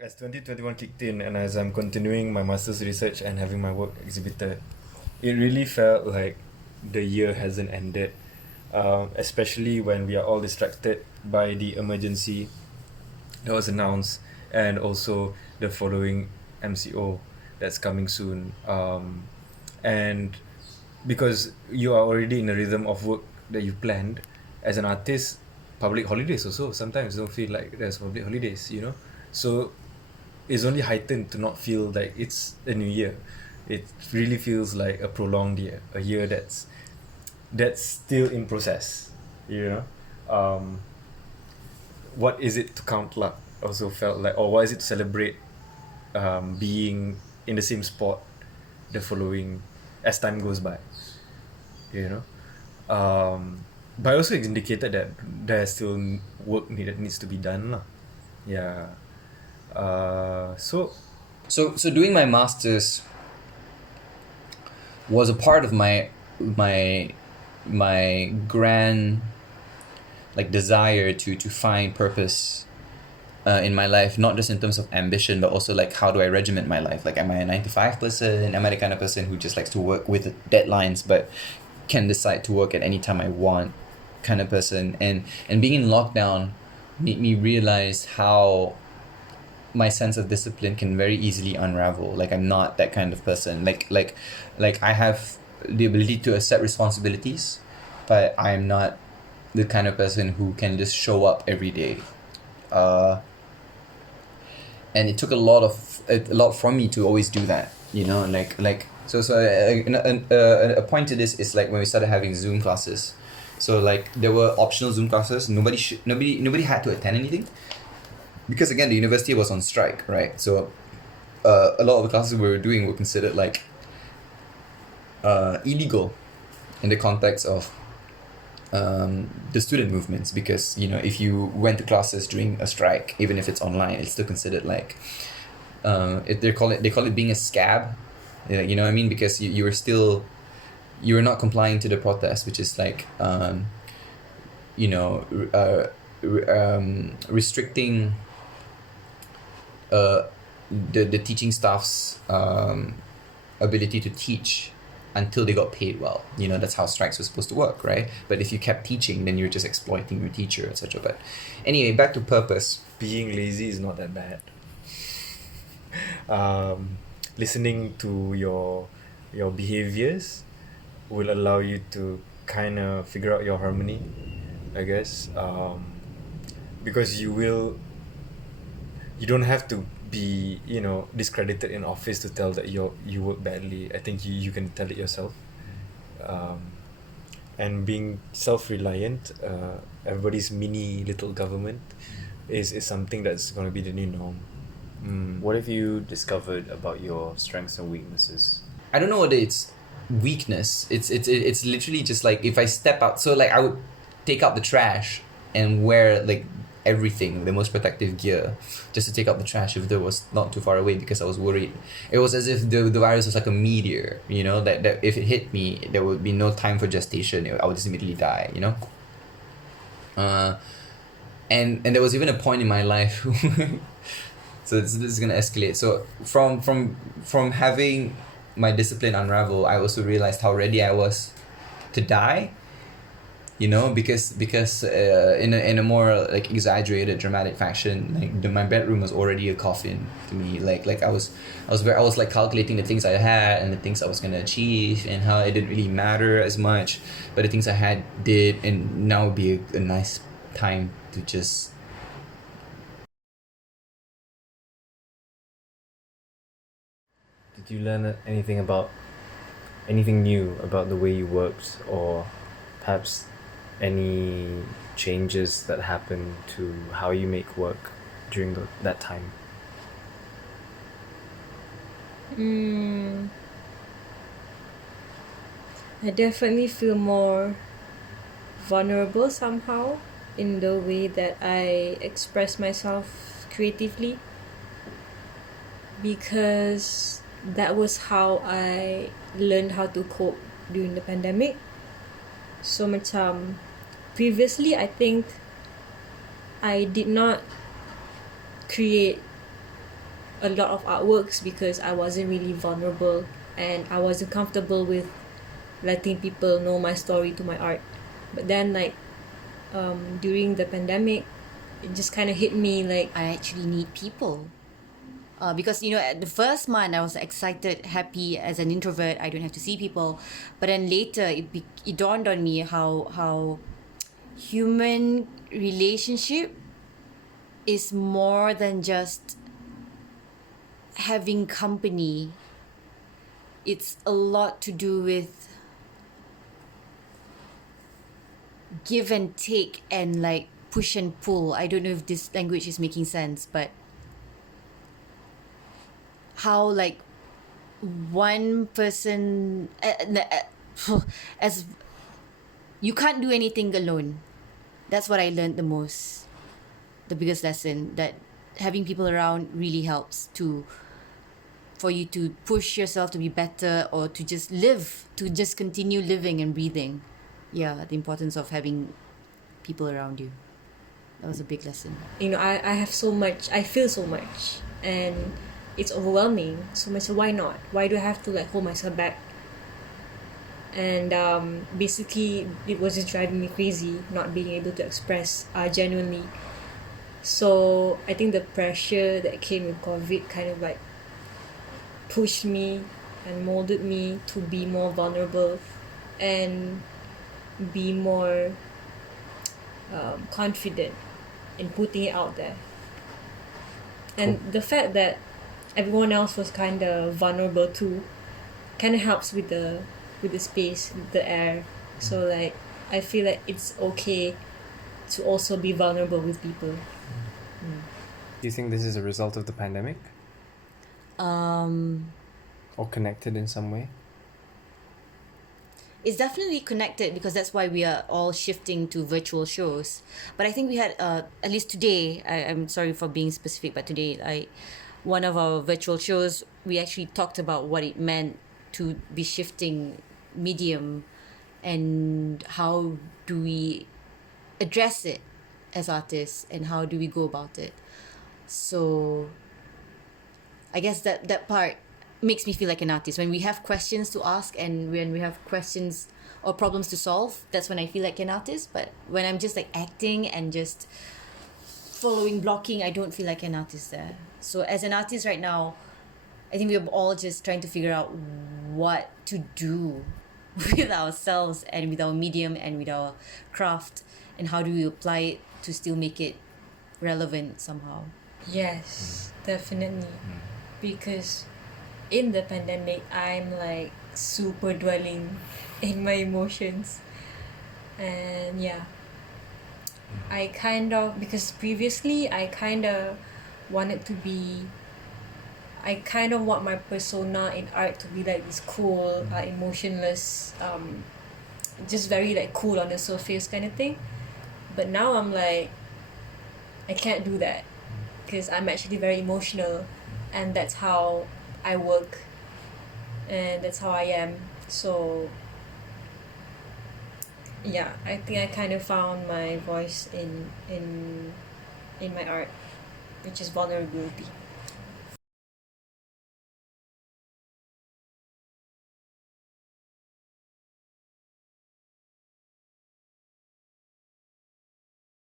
as 2021 kicked in and as I'm continuing my master's research and having my work exhibited, it really felt like the year hasn't ended, especially when we are all distracted by the emergency that was announced and also the following MCO that's coming soon. And because you are already in a rhythm of work that you planned as an artist, public holidays also sometimes don't feel like there's public holidays, you know? So it's only heightened to not feel like it's a new year. It really feels like a prolonged year, a year that's still in process, you know. What is it to count luck also felt like, or what is it to celebrate being in the same spot the following as time goes by, you know. But also indicated that there's still work that needs to be done lah. Yeah. So So doing my masters was a part of my grand like desire to find purpose in my life, not just in terms of ambition, but also like how do I regiment my life? Like, am I a 9 to 5 person? Am I the kind of person who just likes to work with deadlines, but can decide to work at any time I want, kind of person? And being in lockdown made me realize how my sense of discipline can very easily unravel. Like, I'm not that kind of person. Like I have the ability to accept responsibilities, but I'm not the kind of person who can just show up every day. And it took a lot from me to always do that, you know. A point to this is like when we started having Zoom classes. So like there were optional Zoom classes. Nobody had to attend anything, because again the university was on strike, right? So a lot of the classes we were doing were considered like illegal in the context of the student movements, because you know, if you went to classes during a strike, even if it's online, it's still considered like they call it being a scab. You know what I mean? Because you were not complying to the protest, which is like you know, restricting the teaching staff's ability to teach until they got paid well. You know, that's how strikes were supposed to work, right? But if you kept teaching, then you're just exploiting your teacher, etc. But anyway, back to purpose. being lazy is not that bad. Listening to your behaviors will allow you to kind of figure out your harmony, I guess. Because you don't have to be, you know, discredited in office to tell that you work badly. I think you can tell it yourself. um, and being self-reliant, everybody's mini little government is something that's going to be the new norm. What have you discovered about your strengths and weaknesses? I don't know whether it's weakness. It's literally just like if I step out. So like I would take out the trash and wear like everything, the most protective gear, just to take out the trash if there was not too far away, because I was worried. It was as if the virus was like a meteor, you know, that if it hit me, there would be no time for gestation. I would just immediately die, you know. And there was even a point in my life. So this is gonna escalate. So from having my discipline unravel, I also realized how ready I was to die. You know, because in a more like exaggerated, dramatic fashion, like my bedroom was already a coffin to me. Like I was like calculating the things I had and the things I was gonna achieve, and how it didn't really matter as much, but the things I had did, and now would be a nice time to just. Did you learn anything new about the way you worked, or perhaps any changes that happened to how you make work during that time? I definitely feel more vulnerable somehow in the way that I express myself creatively, because that was how I learned how to cope during the pandemic. So macam previously I think I did not create a lot of artworks because I wasn't really vulnerable and I wasn't comfortable with letting people know my story to my art. But then like during the pandemic, it just kind of hit me like I actually need people. Because at the first month I was excited, happy as an introvert. I don't have to see people, but then later it dawned on me how human relationship is more than just having company. It's a lot to do with give and take and like push and pull. I don't know if this language is making sense, but how like one person as you can't do anything alone. That's what I learned the most. The biggest lesson, that having people around really helps for you to push yourself to be better, or to just live, to just continue living and breathing. Yeah, the importance of having people around you. That was a big lesson. I have so much, I feel so much, and it's overwhelming. So much. So why not? Why do I have to like hold myself back? And basically it was just driving me crazy not being able to express genuinely. So I think the pressure that came with COVID kind of like pushed me and molded me to be more vulnerable and be more confident in putting it out there. And the fact that everyone else was kind of vulnerable too kind of helps with the space, with the air. So like I feel like it's okay to also be vulnerable with people. Do you think this is a result of the pandemic or connected in some way? It's definitely connected, because that's why we are all shifting to virtual shows. But I think we had at least today, I'm sorry for being specific, but today one of our virtual shows, we actually talked about what it meant to be shifting medium and how do we address it as artists and how do we go about it. So I guess that part makes me feel like an artist. When we have questions to ask and when we have questions or problems to solve, that's when I feel like an artist. But when I'm just like acting and just following blocking, I don't feel like an artist there. So as an artist right now, I think we're all just trying to figure out what to do with ourselves and with our medium and with our craft, and how do we apply it to still make it relevant somehow. Yes, definitely. Because in the pandemic, I'm like super dwelling in my emotions. And yeah, I kind of, because previously I kind of wanted to be, I kind of want my persona in art to be like this cool, emotionless, just very like cool on the surface kind of thing. But now I'm like, I can't do that because I'm actually very emotional, and that's how I work and that's how I am. So yeah, I think I kind of found my voice in my art, which is vulnerability.